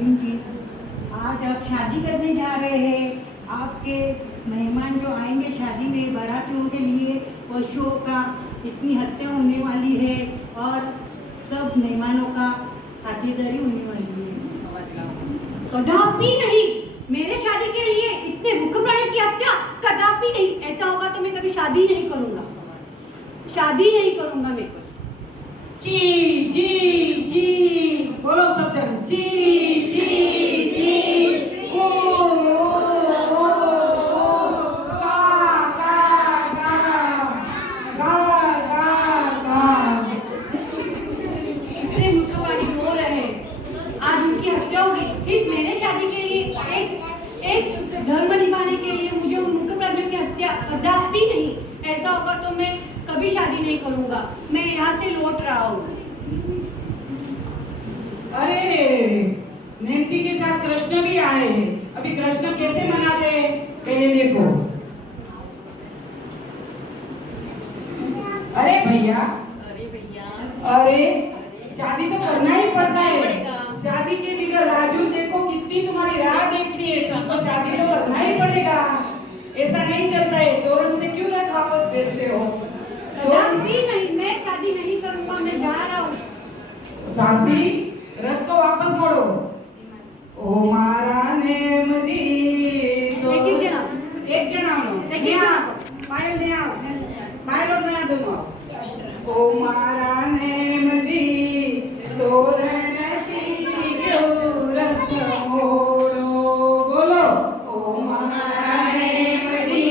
बहन जी, आज आप शादी करने जा रहे हैं। आपके मेहमान जो आएंगे शादी में बारातियों के लिए, पशुओं का इतनी हत्या होने वाली है और सब मेहमानों का खातिरदारी होने वाली है। कदापि नहीं, मेरे शादी के लिए इतने मुख्य प्राणी की हत्या कदापि नहीं। ऐसा होगा तो मैं कभी शादी नहीं करूंगा, शादी नहीं करूंगा मैं। जी जी जी बोलो सब जन, जी जी जी, ओ ओ ओ का का का गा गा गा। इतने मुख्य प्राणी बोल रहे हैं, आज उनकी हत्या होगी सिर्फ मेरे शादी के लिए। एक धर्म निभाने के लिए मुझे उन मुख्य प्राणियों की हत्या कदापि नहीं। ऐसा होगा तो मैं कभी शादी नहीं करूंगा। मैं यहाँ से लौट रहा हूँ। अरे रे रे, नेमती के साथ कृष्ण भी आए हैं। अभी कृष्ण कैसे मनाते हैं पहले देखो। अरे भैया, अरे शादी तो करना ही पड़ता है। शादी के बिगड़ राजू देखो कितनी तुम्हारी राह देखती है, तुमको शादी तो करना ही पड़ेगा। ऐसा नहीं चलता है। तोरण से क्यों रख वापस भेजते हो? कदापि नहीं, मैं शादी नहीं करूंगा। मैं जा रहा हूँ। शांति, रथ को वापस मोड़ो। ओ मारा नेमजी तो एक जना पायल ले आओ, पायल और नया दूंगा। ओ मारा नेमजी तोरण की क्यों रथ मोड़ो। बोलो, ओ मारा नेमजी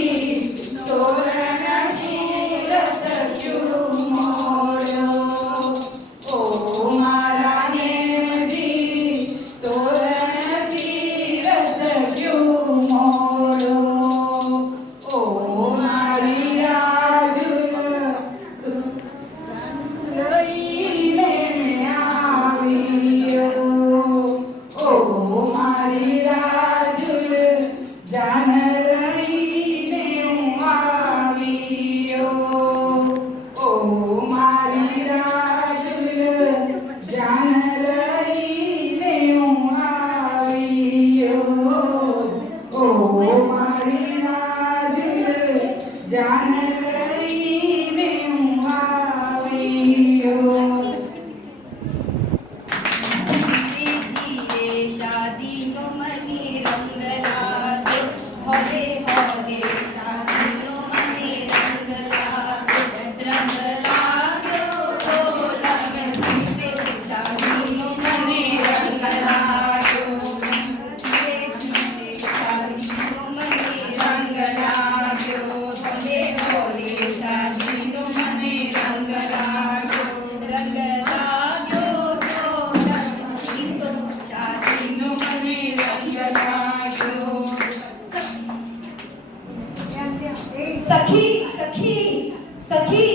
तोरण की रथ क्यों मोड़ो। ओ मारा नेमजी तोरण की रथ क्यों मोड़ो। ओ मारी राजू लईने में आवियो। ओ मारी राजू जान लईने आवियो। ओ मारी राजू जान लईने आवियो। ओ मारी राजू जान लईने आवियो। शादी नो मनी रंग लागे, होले होले शादी नो मनी रंग लागे। रंग लागो तो लगन जीते, शादी नो मनी रंग लागो। शादी नो मनी रंग लागो, होले होले शादी नो मनी रंग लागो। रंग लागो तो लगन जीते, शादी नो मनी रंग लागो। सखी सखी सखी,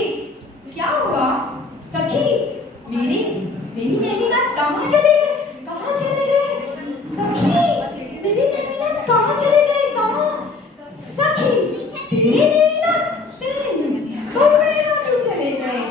क्या हुआ सखी? मेरी मेरी नैनीनाथ कहाँ चले गए? कहाँ चले गए सखी? मेरी नैनीनाथ कहाँ चले गए? कहाँ सखी? तेरे नैनीनाथ, तेरे नैनीनाथ तो मेरा क्यों चले गए?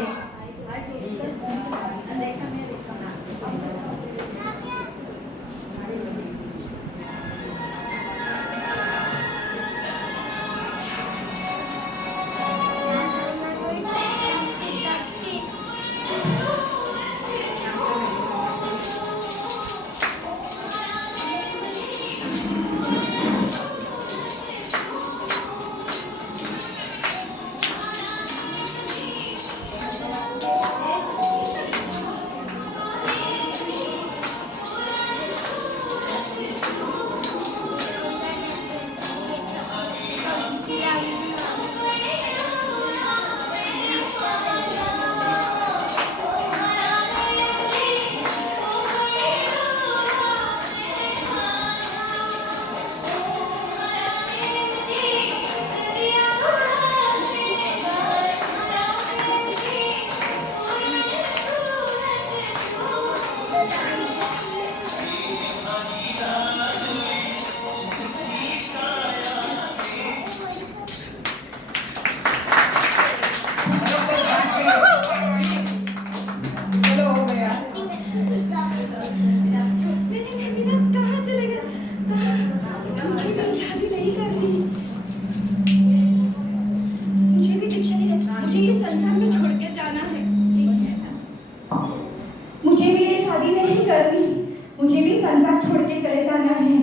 मुझे भी संसार छोड़ के चले जाना है,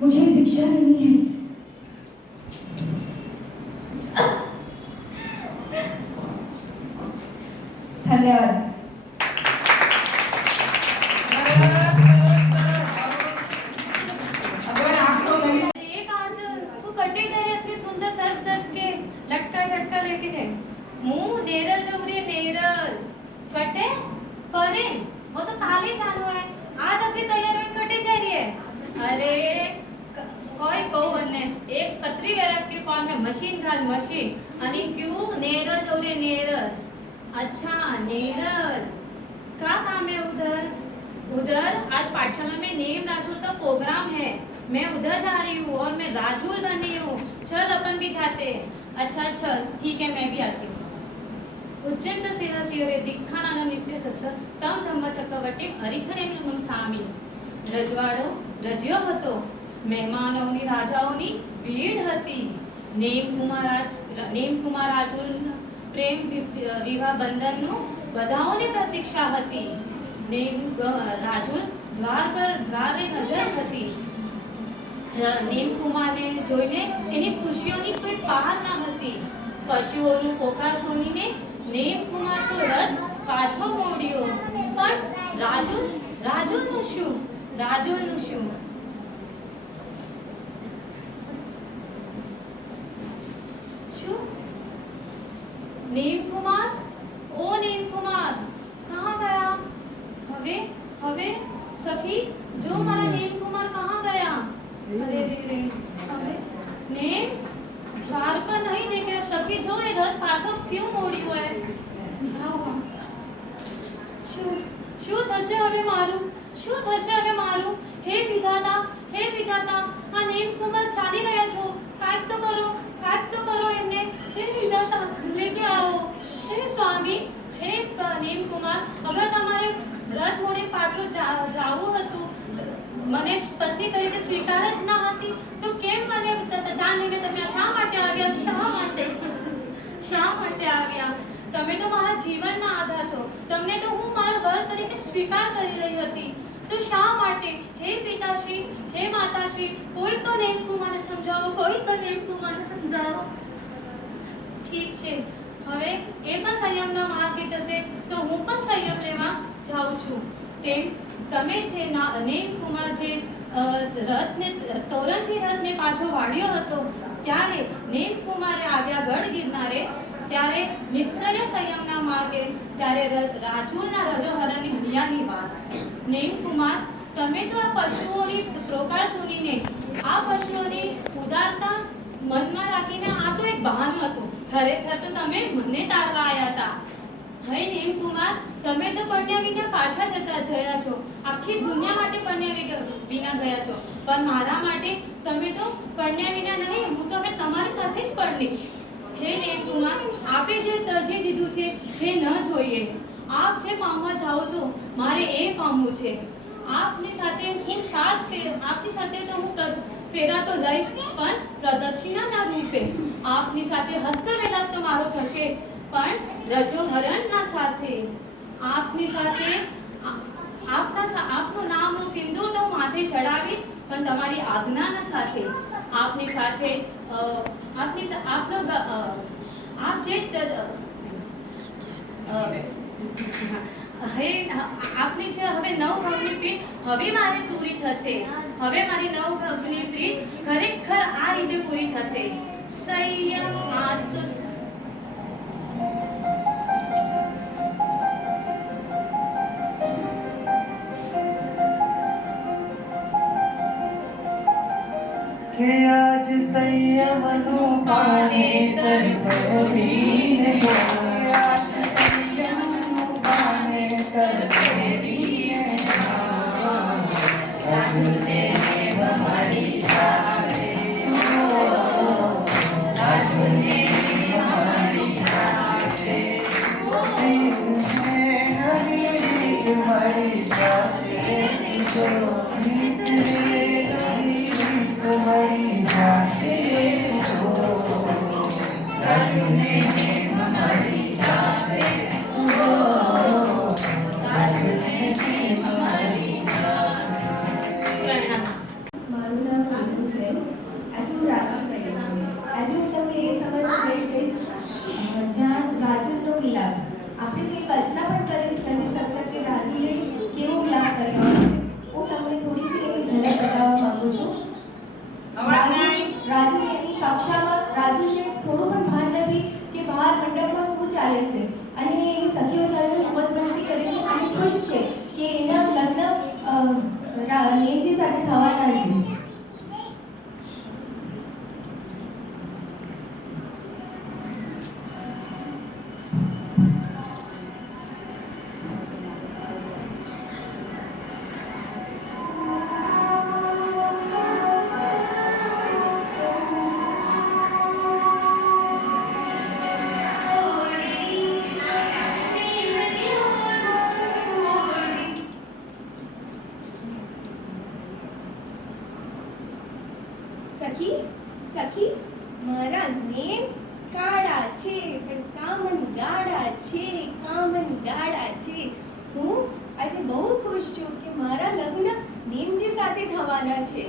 मुझे भिक्षा लेनी है। धन्यवाद। एक आज तू कटे जा रही इतनी सुंदर सज धज के लटका झटका लेके है मुंह नेरल जोगरी नेरल कटे परे वो तो काले जानो है आज अपनी तैयार में कटे जा रही है अरे कोई कहू ने एक कतरी वेरायटी कौन में मशीन घाल मशीन आणि क्यों नेरल जोगरी नेरल अच्छा नेरल क्या काम है उधर आज पाठशाला में नेम राजूल का प्रोग्राम है मैं उधर जा रही हूँ और मैं राजूल बन रही हूँ चल अपन भी जाते हैं अच्छा चल ठीक है मैं भी आती हूँ उज्जैन सेना सिंहरे दिखाना निश्चय तम धम्म चक्रवर्ती अरिथनेम मम सामी રજવાડો રજ્યો હતો મહેમાનોની રાજાઓની ભીડ હતી નેમકુમાર રાજુલ પ્રેમ વિવાહ બંધનનું બધાઓની પ્રતીક્ષા હતી રાજુલ દ્વારે નજર હતી નેમકુમારને જોઈને એની ખુશીઓની કોઈ પાર ના હતી પશુઓનું પોકાર સુનીને નેમકુમાર તો રથ પાછો મોડ્યો પણ રાજુલનું શું નેમકુમાર ओ નેમકુમાર कहाँ गया हवे सखी जो हमारा નેમકુમાર कहाँ गया अरे रे हवे नेम द्वार पर नहीं देखे सखी जो ये रथ पाछो क्यों मोड़ी हुआ है શું થશે હવે મારું હે વિધાતા આ નેમકુમાર ચાલી રહ્યા છો કાંઈક તો કરો એમને હે વિધાતા લેકે આવો હે સ્વામી હે નેમકુમાર અગર તમારે રથ મોડે પાછો જાવું હતું મને પત્ની તરીકે સ્વીકાર જ ના હતી તો કેમ મને જાણીને તમે શા માટે આવ્યા તમે તો મારા જીવનના આધાર છો તમને તો હું મારા વર તરીકે સ્વીકાર કરી રહી હતી તો શા માટે હે પિતાશ્રી હે માતાશ્રી કોઈ તો નેમકુમારને સમજાવો ઠીક છે હવે એ પણ સંયમના માર્ગે જશે તો હું પણ સંયમ લેવા જાઉં છું તેમ તમે જે નેમકુમાર જે રથને તોરણથી રથને પાછો વાળ્યો હતો ત્યારે નેમકુમારે આવ્યા ગઢ ગિરનારે ત્યારે નિશ્ચય સંયમના માર્ગે ત્યારે રાજુલના રજોહરની હરિયાની વાત નેમકુમાર તમે તો આ પશુઓની પ્રોકાર સુનીને આ પશુઓની ઉદારતા મનમાં રાખીને આ તો એક બહાનું હતું ખરેખર તો તમે મને તારવા આવ્યા હતા હે નેમકુમાર તમે તો પરણ્યા વિના પાછા જયા છો આખી દુનિયા માટે પરણ્યા વિના ગયા છો પણ મારા માટે તમે તો પરણ્યા વિના નહીં હું તો હવે તમારી સાથે જ પરણીશ હે નેમકુમાર આપે જે તરજી દીધું છે એ ન જોઈએ આપ જે પામવા જાઓ છો મારે એ પામવું છે આપની સાથે તો હું ફેરા તો લઈશ પણ પ્રદક્ષિણાના રૂપે આપની સાથે હસ્તમેળાપ તો મારો થશે પણ રજોહરણના સાથે આપની સાથે આપનું નામનું સિંદૂર તો હું માથે ચડાવીશ પણ તમારી આજ્ઞાના સાથે આપની સાથે આપ જે આપની જે હવે 9 ભાગની પ્રીત હવે મારી પૂરી થશે હવે મારી 9 ભાગની પ્રીત ખરેખર આ રીતે પૂરી થશે સંયમ આતો के आज संयम नो पाने कर परी है आज संयम नो पाने कर परी है राजुल ने हमारी साथे राजुल ने हमारी साथे हरी हमारी साथे तुम्हारी जाते हो राजू ने हमारी जाते हो राजू ने हमारी जाते કલ્પના પણ કરી નથી શકતા કે રાજુને કેવો વિવાહ કર્યો હશે. હું તમને થોડી સી એની ઝલક બતાવવા માંગુ છું. રાજુ એની કક્ષામાં રાજુને થોડું પણ ભાન નથી કે બહાર મંડપમાં શું ચાલે છે, અને એની સખીઓ સાથે મોજ મસ્તી કરે છે અને ખુશ છે કે એના લગ્ન નેમજી સાથે થવાના છે. સખી સખી મારા નેમ કાળા છે પણ કામન ગાળા છે, કામન ગાળા છે. હું આજે બહુ ખુશ છું કે મારા લગ્ન નેમજી સાથે થવાના છે.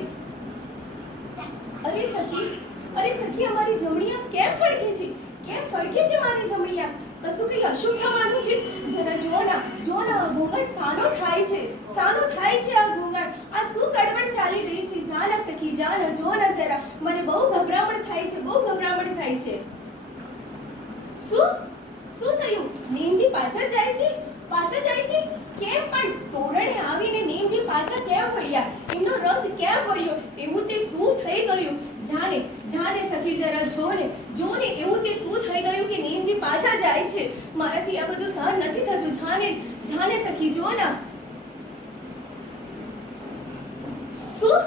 અરે સખી અમારી જમણી આંખ કેમ ફડકે છે? કેમ ફડકે છે મારી જમણી આંખ? કશું કઈ અશુભ થવાનું છે? જરા જો ના આ ઘૂંઘટ સાનો થાય છે આ ઘૂંઘટ. આ શું ગડબડ ચાલી રહી છે? જાના સખી જાના, જો ના જરા. મને બહુ ગભરામણ થાય છે. શું થયું? નેમજી પાછા જાય છે? કેમ પણ તોરણે આવીને નેમજી પાછા કેમ ફર્યા? એમનો રથ કેમ ફર્યો? એવું તે શું થઈ ગયું? જાને સખી જરા જો ને એવું તે શું થઈ ગયું કે નેમજી પાછા જાય છે? મારાથી આ બધું સહન નથી થતું. જાને સખી જો ના. શું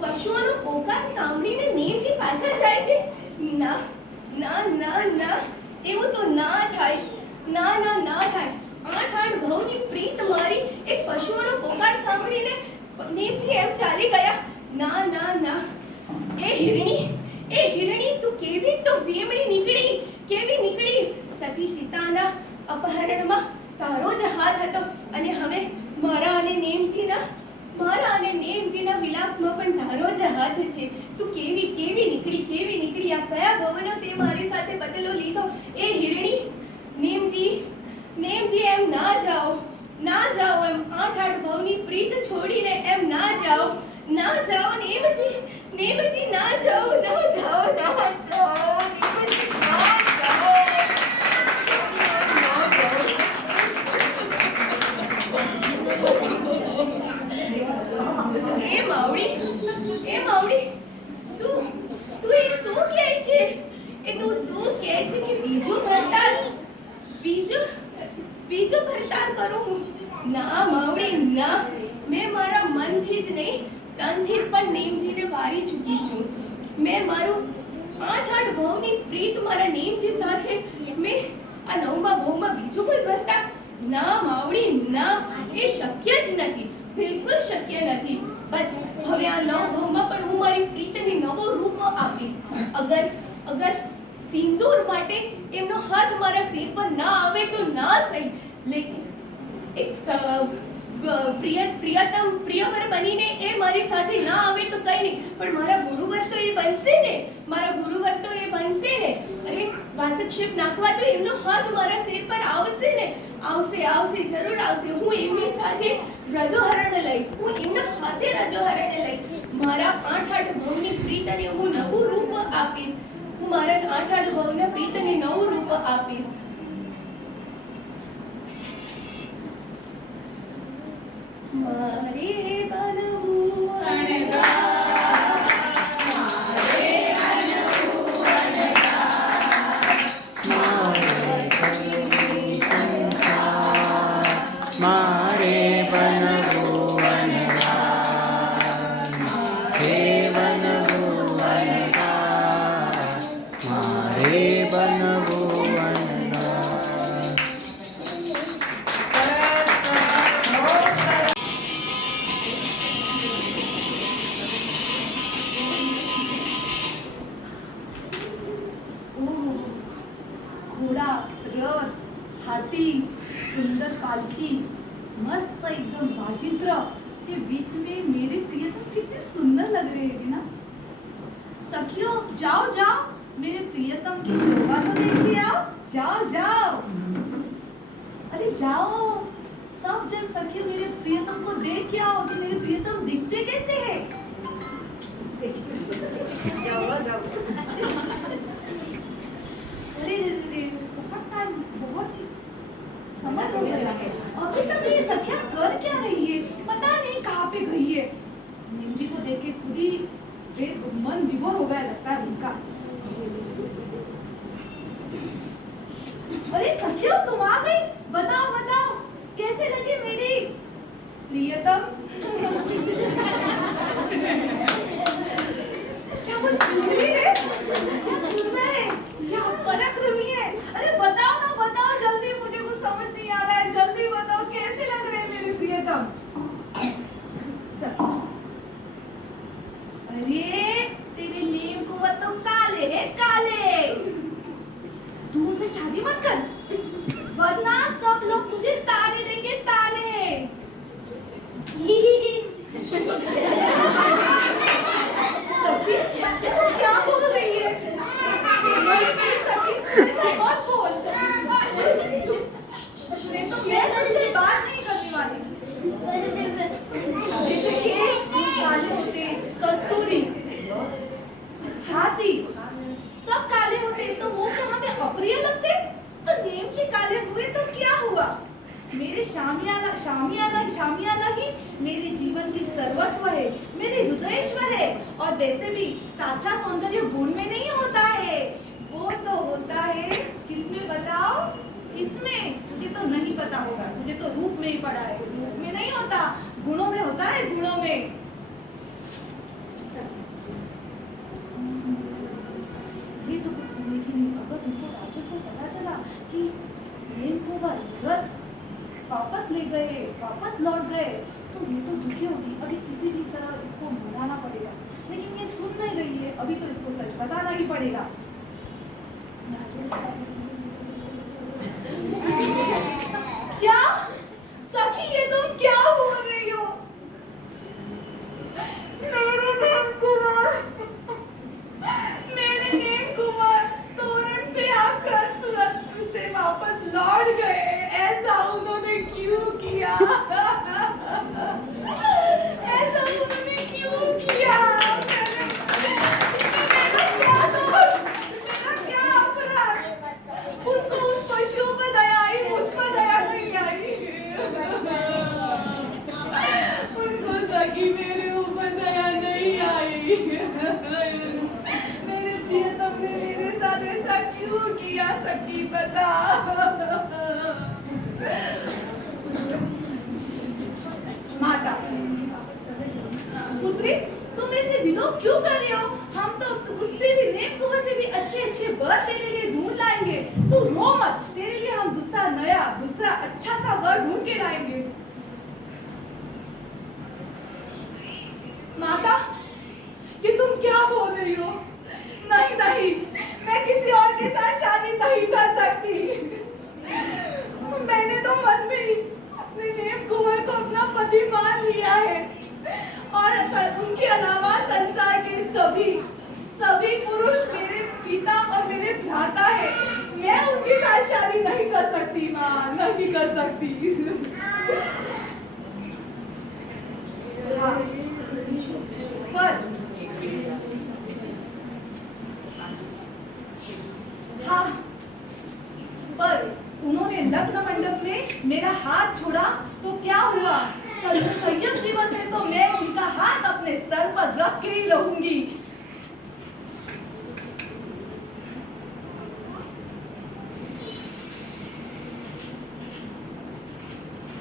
પશુઓનો પોકાર સાંભળીને નેમજી પાછા જાય છે? ના એવું તો ના થાય. ના થાય. 8 ભવની પ્રીત મારી એક પશુઓનો પોકાર સાંભળીને નેમજી એમ ચાલી ગયા? ના. એ હિરણી તું કેવી તો વેમણી નીકળી. સતી સીતાના અપહરણમાં તારો જ હાથ હતો, અને હવે મારા અને નેમજીના વિલાપમાં પણ તારો જ હાથ છે. તું કેવી નીકળી? આ કયા ભવનો તે મારી સાથે બદલો લીધો? એ હિરણી નેમજી એમ ના જાઓ એમ 8 ભવની પ્રીત છોડીને એમ ના જાઓ નેમજી ના જાઓ નેમજી ના જાઓ. એ માવડી તું એ શું કહે છે? કે બીજો ભરતાર કરું હું? ના માવડી ના. મેં મારા મનથી જ નહીં, તનથી પણ નેમજીને વારી ચૂકી છું. મેં મારું 8 ભવની પ્રીત મારા નેમજી સાથે મેં આ 9મા ભવમાં બીજું કોઈ ભરતા? ના માવડી ના. એ શક્ય જ નથી, બિલકુલ શક્ય નથી. બસ હવે આ 9 ભવમાં પણ હું મારી પ્રીતને નવો રૂપ આપીશ. અગર સિંદૂર માટે એમનો હાથ મારા સિર પર ના આવે તો ના સહી, લેકિન એક પ્રિયવર બનીને એ મારી સાથે ના આવે તો કઈ નહીં, પણ મારા ગુરુવર તો એ બનશે ને. અરે વાસક્ષેપ નાખવા તો એમનો હાથ મારા સિર પર આવશે ને. આવશે જરૂર આવશે. હું એમની સાથે રજોહરણ લઈશ. મારા 8 ભવની પ્રીતને હું નવું રૂપ આપીશ. મારા 8 ભવના પ્રીતને નવું રૂપ આપીશ. મારે બનવું અણગાર, મારે બનવું અનગાર, હે બનવું અનગાર, મારે બનવું અનગાર. घोड़ा, रथ, हाथी, सुंदर पालकी, मस्त एकदम वाजिंत्र के बीच में मेरे प्रियतम कितने सुंदर लग रहे हैं ना. सखियों जाओ मेरे प्रियतम की शोभा तो देख के आओ. जाओ जाओ, अरे जाओ, सब जन सखियों मेरे प्रियतम को देख के आओ कि मेरे प्रियतम दिखते कैसे हैं। जाओ जाओ। अरे बहुत टाइम, बहुत समझ हो गया है। अभी तक ये सखिया कर क्या रही है, पता नहीं कहाँ पे गई है। नीम जी को देख के खुद ही मन विभोर हो गया लगता है उनका। अरे सखिया तुम आ गई, बताओ बताओ कैसे लगी मेरी प्रियतम। क्या वो सुंदरी है, क्या सुंदर है, क्या पराक्रमी है। अरे बताओ ना बताओ जल्दी, मुझे कुछ समझ नहीं आ रहा है, जल्दी बताओ कैसे लग रहे हैं मेरे प्रियतम। अरे तेरे नीम कुंवर तो काले है काले, तू उनसे शादी मत कर वरना सब लोग तुझे ताने देंगे ताने। सखी क्या बोल रही है, सखी मत बोल, नहीं तो मैं तुझसे बात नहीं करने वाली। जैसे कि काले होते कस्तूरी, हाथी सब काले होते तो वो क्या हमें अप्रिय लगते, तो नीम जी काले हुए तो क्या हुआ। मेरे शामियाना ही मेरे जीवन की सर्वस्व है, मेरे हृदयेश्वर है। और वैसे भी साचा सौंदर्य गुण में नहीं होता है, वो तो होता है किसमें बताओ, इसमें। तुझे तो नहीं पता होगा, तुझे तो रूप में ही पड़ा है, रूप में नहीं होता, गुणों में होता है, गुणों में। ये तो कुछ समझ ही नहीं। अगर उनको राजा को पता चला कि नीम कुंवर रथ वापस ले गए, वापस लौट गए, तो ये तो दुखी होगी। अभी किसी भी तरह इसको मनाना पड़ेगा, लेकिन ये सुन नहीं रही है, अभी तो इसको सच बताना ही पड़ेगा। क्या सखी ये तुम क्या बोल रही हो, मेरे नीम कुंवर तोरण पे आकर रथ से वापस लौट गए, ऐसा उन्होंने क्यों किया। ऐसा उन्होंने क्यों किया, मेरा क्या दोष, मेरा क्या अपराध। उनको उन पशुओं पर दया आई, मुझ पर दया नहीं आई। उनको सखी मेरे ऊपर दया नहीं आई। मेरे प्रियतम ने मेरे साथ ऐसा क्यों किया, सखी बता। माता, पुत्री तुम ऐसे विलोप क्यों कर रहे हो, हम तो उससे भी नीम कुंवर से भी अच्छे वर तेरे लिए ढूंढ लाएंगे, तू रो मत, तेरे लिए हम दूसरा अच्छा सा वर ढूंढ के लाएंगे। माता ये तुम क्या बोल रही हो, नहीं नहीं मैं किसी और के साथ शादी नहीं कर सकती। मैंने तो मन में ही अपने नीम कुंवर को अपना पति मान लिया है, और उनके अलावा संसार के सभी पुरुष मेरे पिता और मेरे भ्राता है। मैं उनके साथ शादी नहीं कर सकती माँ, नहीं कर सकती। पर उन्होंने लग्न मंडप में मेरा हाथ छोड़ा तो क्या हुआ, संयम जीवन में तो मैं उनका हाथ अपने सर पर रख के ही रहूंगी।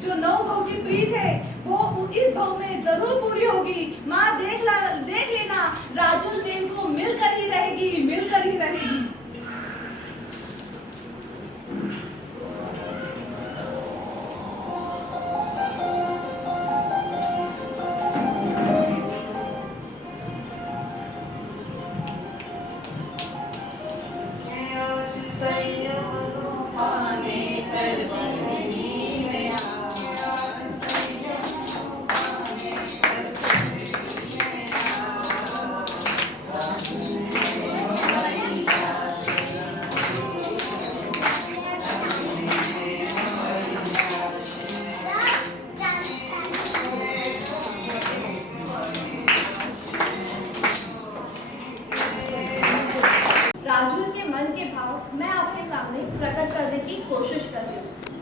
जो 9 भाव की प्रीत है वो इस भाव में जरूर पूरी होगी। माँ देख लेना, राजुल देव को मिलकर ही रहेगी, मिलकर ही रहेगी। प्रकट करने की कोशिश करें।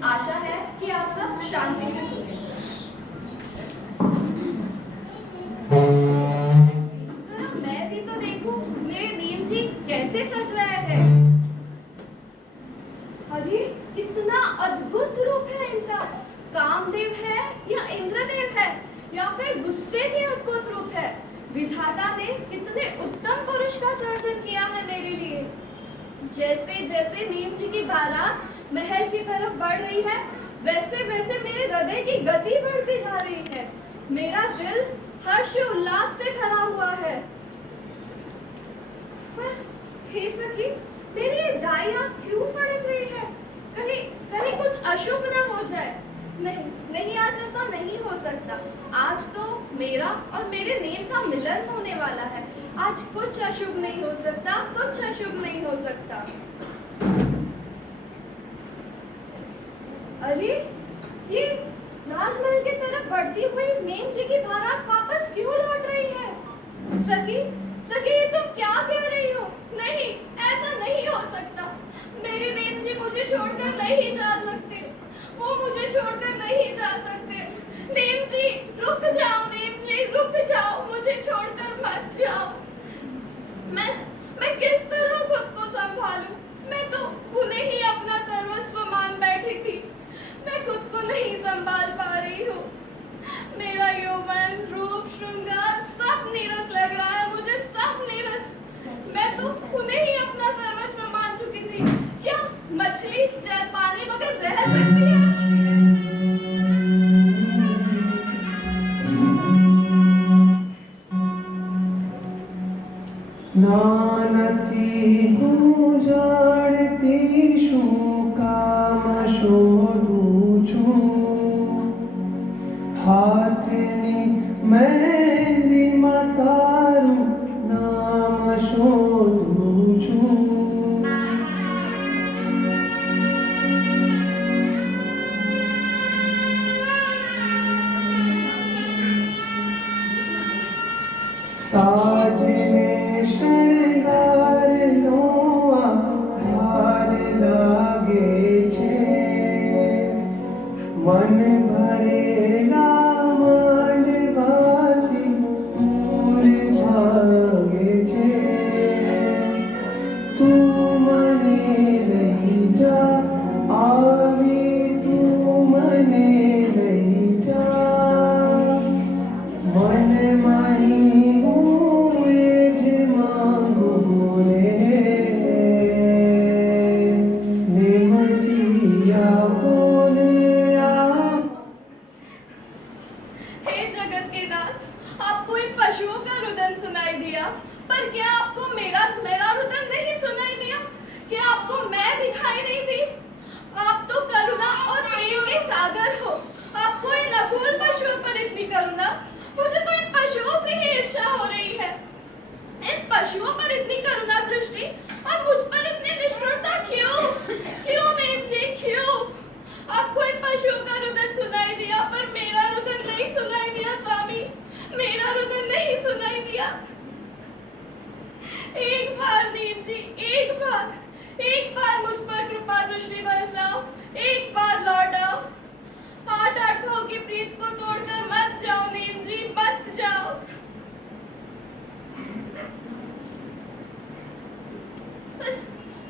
आशा है कि आप सब शांति से सुनें। जरा मैं भी तो देखूं मेरे नीम जी कैसे सज रहे हैं। अरे कितना अद्भुत रूप है इनका। कामदेव है या इंद्रदेव है या फिर गुस्से के अद्भुत रूप है। विधाता ने कितने उत्तम पुरुष का सर्जन किया है मेरे लिए। जैसे जैसे नीम जी की बारात महल की तरफ बढ़ रही है, वैसे वैसे मेरे हृदय की गति बढ़ती जा रही है। मेरा दिल हर्ष उल्लास से भरा हुआ है। पर हे सखी, मेरी ये दाई आंख क्यों फड़क रही है? कहीं कहीं कुछ अशुभ ना हो जाए। नहीं नहीं, आज ऐसा नहीं हो सकता। आज तो मेरा और मेरे नेम का मिलन होने वाला है। आज कुछ अशुभ नहीं हो सकता, कुछ अशुभ नहीं हो सकता। अरे ये राजमहल की तरफ बढ़ती हुई नेम जी की बारात वापस क्यों लौट रही है? सखी सखी, तुम क्या कह रही हो? नहीं, ऐसा नहीं हो सकता। मेरे नेम जी मुझे छोड़कर नहीं जा सकते। वो मुझे छोड़कर नहीं जा सकते। नेम जी रुक जाओ, नेम जी रुक जाओ, मुझे छोड़कर मत जाओ। मैं किस तरह खुद को संभालूं? मैं तो उन्हें ही अपना सर्वस्व मान बैठी थी। मैं खुद को नहीं संभाल पा रही हूँ। मेरा यौवन, रूप, श्रृंगार सब नीरस लग रहा है मुझे, सब नीरस। मैं तो उन्हें ही अपना सर्वस्व मान चुकी थी। क्या मछली जल पानी मगर रह सकती है? नानती गुजारती शू काम शोधू छू हाथनी मेहंदी मतारू नाम शोधू छू। साजने शृंगार लोआ हार लागे छे मन भरेला मांडवाती दूर भागे छे। तू मने नहीं जा आवी, तू मने नहीं जा मन माही आपको इन पशुओं का रुदन सुनाई दिया, पर क्या आपको मेरा रुदन नहीं सुनाई दिया? क्या आपको मैं दिखाई नहीं दी? आप तो करुणा और प्रेम के सागर हो। आपको इन अबोल पशुओं पर इतनी करुणा, मुझे तो इन पशुओं से ही ईर्ष्या हो रही है। इन पशुओं पर इतनी करुणा दृष्टि और मुझ पर इतनी निष्ठुरता क्यों? क्यों नेम जी, क्यों? आपको इन पशुओं का रुदन सुनाई दिया, पर मेरा रुदन नहीं सुनाई दिया स्वामी। मेरा रुदन नहीं सुनाई दिया। एक बार नेम जी, एक बार मुझ पर कृपा दृष्टि बरसाओ। एक बार लौट आओ। 8 भाव की प्रीत को तोड़कर मत जाओ नेम जी, मत जाओ।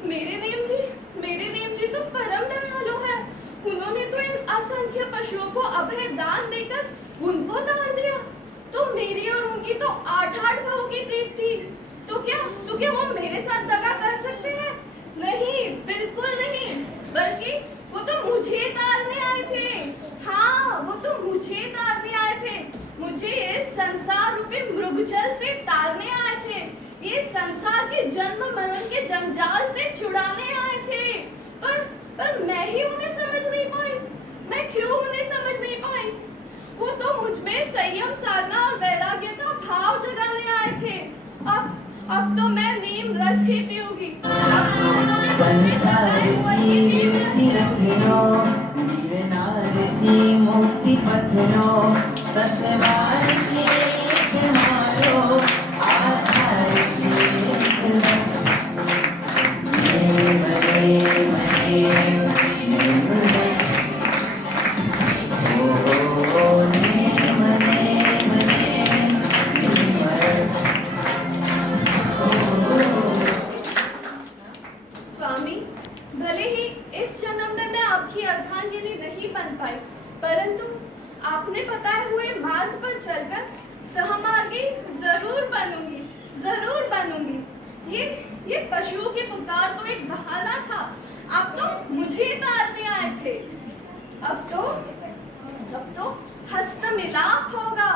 मेरे नेम जी तो परम दयालु है। उन्होंने तो इन असंख्य पशुओं को अभय दान देकर उनको तार दिया। तो मेरी और उनकी तो 8 भाव की प्रीत थी। तो क्या वो मेरे साथ दगा कर सकते हैं? नहीं, बिल्कुल नहीं। बल्कि वो तो मुझे तारने आए थे। हाँ, वो तो मुझे तारने आए थे। मुझे इस संसार रूपी मृगजल से तारने आए थे। ये संसार के जन्म मरण के जंजाल से छुड़ाने आए थे। पर मैं ही उन्हें समझ नहीं पाई। मैं क्यों उन्हें समझ नहीं पाई? वो तो मुझ में संयम साधना और वैराग्य का भाव जगाने आए थे। अब तो मैं नीम रस ही पीऊंगी। मुक्ति पथनो सतवार मारो आधार सिद्धांत पर चलकर सहमार्गी जरूर बनूंगी, जरूर बनूंगी। ये पशुओं की पुकार तो एक बहाना था, अब तो मुझे ही मारने आए थे। अब तो हस्त मिलाप होगा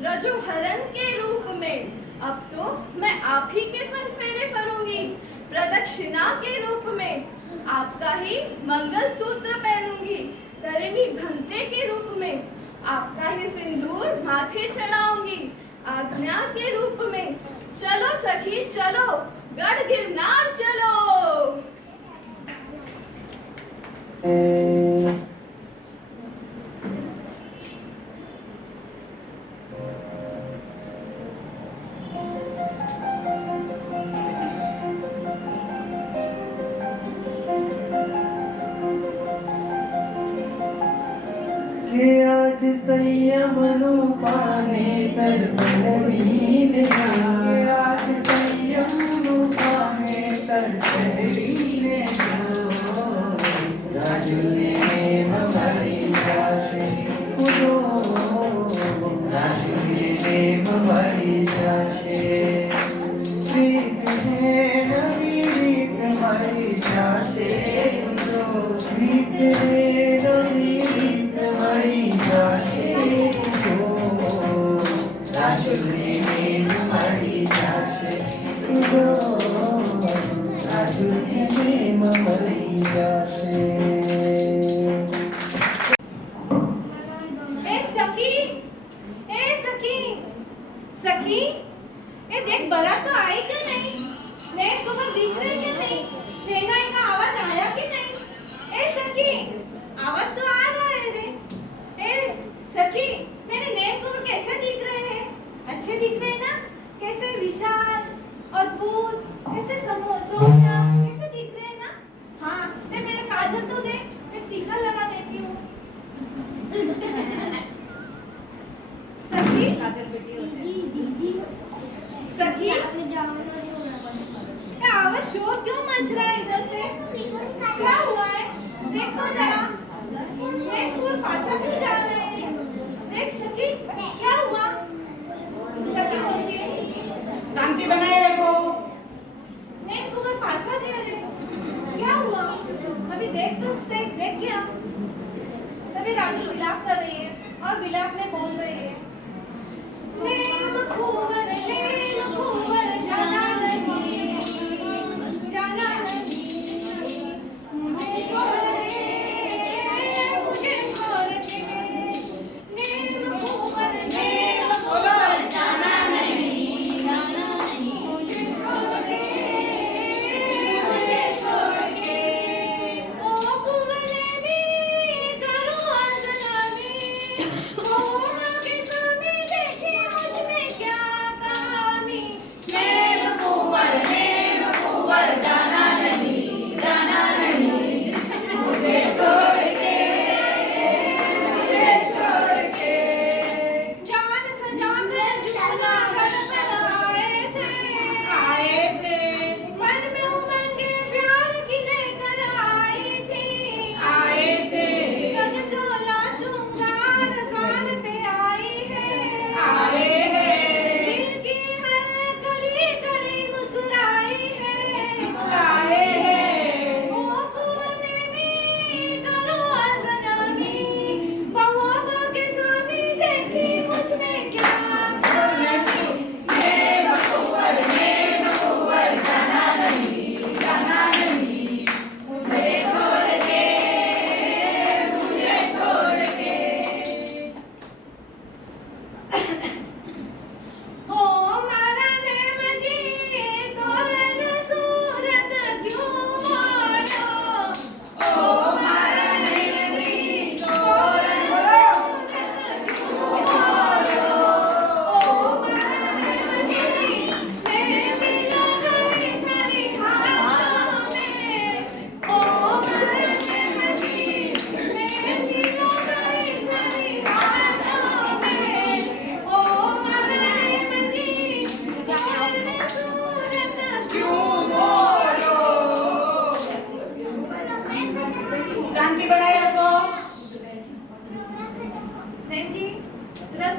रजुहरन के रूप में। अब तो मैं आप ही के संग फेरे करूंगी प्रदक्षिणा के रूप में। आपका ही मंगल सूत्र पहनूंगी तरिणी भंते के रूप में। आपका ही सिंदूर माथे चढ़ाऊंगी आज्ञा के रूप में। चलो सखी चलो, गढ़ गिरनार चलो। के आज संयम पाने तरबरीन के आज संयम पाने तरबरीन राजुले भरी जाशे कुलो राजुले भरी जाशे प्रीत है नवी रीत हरी जाशे कुलो प्रीत है नवी रीत हरी जाशे कुलो राजुले भरी जाशे कुलो राजुले भरी जाशे। सखी, ए देख बारात तो आई क्यों नहीं? नेक कुमार दिख रहे क्यों नहीं? शहनाई का आवाज आया कि नहीं? ए सखी, आवाज तो आ रहा है रे। ए सखी, मेरे नेक कुमार कैसे दिख रहे हैं? अच्छे दिख रहे हैं ना? कैसे विशाल, अद्भुत, कैसे सौम्य, कैसे दिख रहे हैं ना? हाँ, ते मेरे काजल तो दे, मैं टीका लगा देती हूँ। सखी, सखी, आवाज शोर क्यों मच रहा है इधर से? क्या हुआ है? देखो जरा, नेक कुमार पाछा क्यों जा रहे हैं? देख सखी, क्या हुआ? सखी बोलती है, शांति बनाए रखो। नेक कुमार पाछा जा रहे हैं, क्या हुआ? अभी देख तो देख क्या? तभी राजू विलाप कर रही है और विलाप में बोल रही है, नेम कुंवर जाना नहीं, जाना नहीं, मुझे छोड़ दे, मुझे छोड़ दे। नेम कुंवर जाना नहीं, जाना नहीं, मुझे छोड़ दे, मुझे छोड़ दे। ओ कुंवर दी करो अजनबी, ओ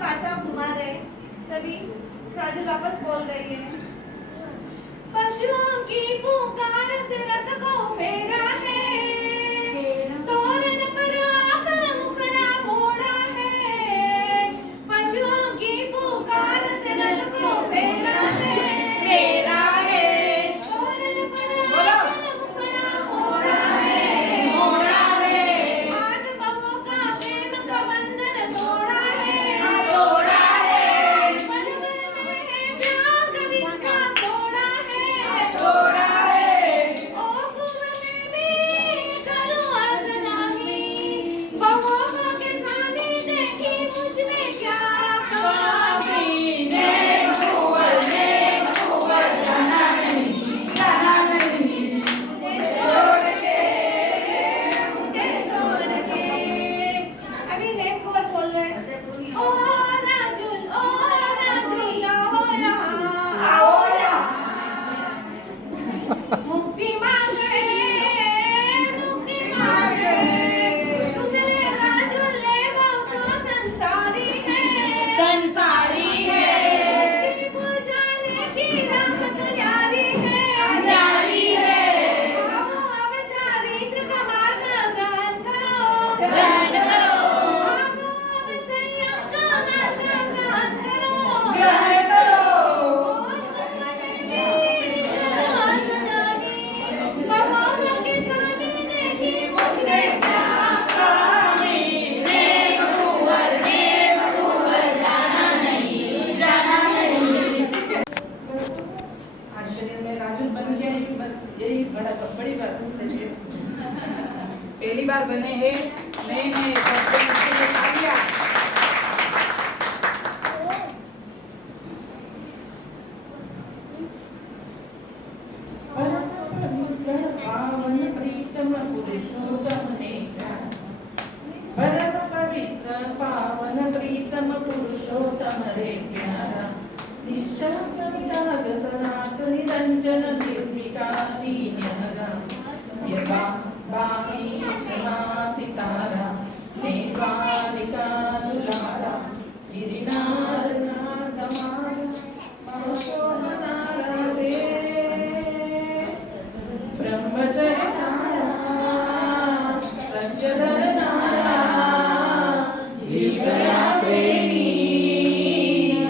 पाछा घुमा रहे, तभी राजुल वापस बोल रही है, पशुओं की पुकार से रथ को फेरा है, तोरण पर आकर मुखड़ा मोड़ा है, पशुओं की पुकार से रथ को फेरा है, फेरा है, तोरण पर आकर मुखड़ा मोड़ा है, मोड़ा है, आठ बाबों का प्रेम का बंधन तोड़ा है, तोड़ा है, मन में है व्याघ्र दीक्षा तोड़ा है, तोड़ा है, ओ कुंवर में करो अर्धनागी, बाबों के सामने देखी मुझ में क्या कमी, ने कुंवर जाना नहीं, जाना नहीं, मुझे छोड़ के, अभी नेम कुंवर बोल रहे हैं, ओ राजुल आओ यहाँ, मुक्ति मांगे, तुझे राजुल ले वो तो संसारी है, संसारी है, मुक्ति बुझाने की राह तो न्यारी है, न्यारी है, आओ अब चारित्र का मार्ग ग्रहण करो, ग्रहण करो, आओ अब संयम का मार्ग ग्रहण करो, ग्रहण करो, और मन में बाबा के सामने देखी मुझ में क्या कमी, ने कुंवर जाना नहीं, जाना नहीं। आश्चर्य में राजुल बन गया है, बस यही बड़ी बात है। पहली बार बने हैं, नए नए शब्दों में आ गया। पावन प्रीतम पुरुषोत्तम ने परम पवित्र पावन प्रीतम पुरुषोत्तम रे प्यारा, निःशब्द विराग सनातन निरंजन निर्विकारी न्यारा, यदा बाही समासितारा निर्वाणिका दुलारा, गिरिनार नागमारा मनोहनारा रे, ब्रह्मचर्य नारा सत्यधर नारा, जीवया प्रेमी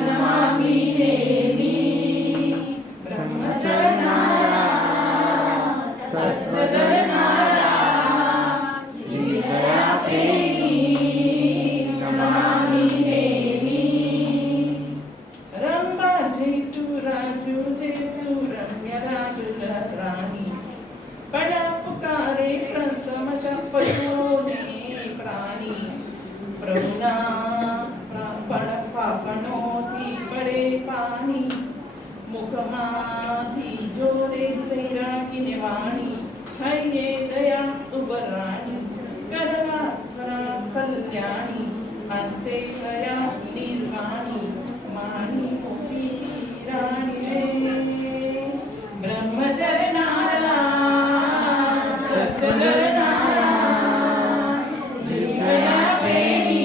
नमामि देवी, ब्रह्मचर्य नारा सत्यधर नारा, जीवया प्रेमी नमामि देवी, रंबा जैसु राजू जैसु रम्य राजुल रानी, बड़ा पुकारे प्रथमश पशुओं ने प्राणी, प्रभुना पापनोती पड़े पानी, मुखमाथी जोरे तेरा की निवाणी, हये दया उबरानी, करवा करा कल्याणी, अंते कया निर्वाणी, मानी मोती रानी रे, ब्रह्मचर्य नारा सत्यधर नारा, जीवया प्रेमी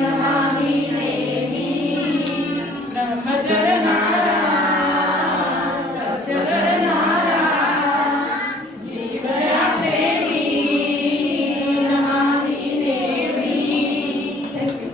नमामि देवी, ब्रह्मचर्य नारा सत्यधर नारा, जीवया प्रेमी नमामि देवी। Thank you.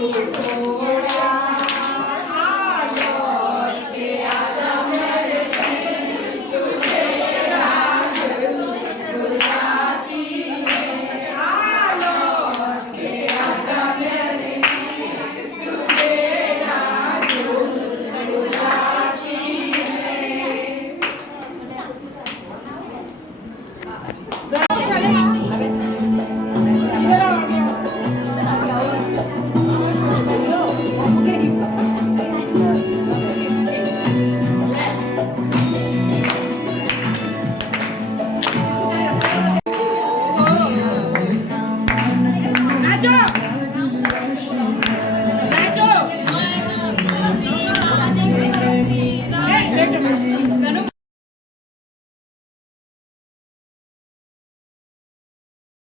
पानी छोड़